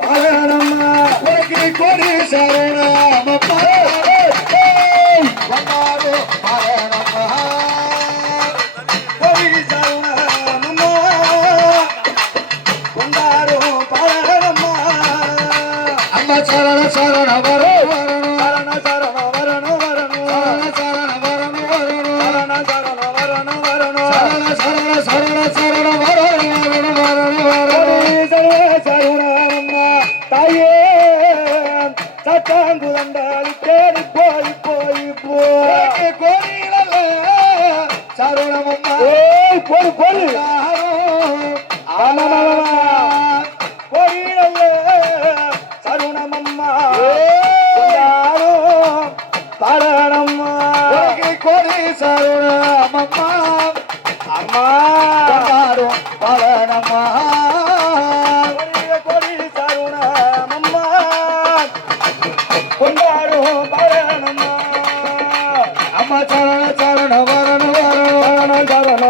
பரணம்மா உனக்கு கொடி சரணமப்பா வந்தாரோ பரணம்மா கொடி சரணமம்மா வந்தாரோ பரணம்மா அம்மா சரண சரண வரோ சரண சரண வரணோ வரணோ சரண வரணோ வரணோ சரண சரண வரணோ சரண சரண சரண சரண வரணோ வரணோ வரணோ சரண சரணம்மா தாயே சத்தாங்குதண்டாளி தேடி போய் போய் போய் கோரியில சரணமம்மா ஓய் போடு போடு ஆமா கோரியில சரணமம்மா பரணம்மா கோரி சரணமம்மா அம்மா பரணம்மா கோரி சரணமம்மா கொண்டாடும் பரணம்மா அம்மா சரண சரண வரண வரண சரண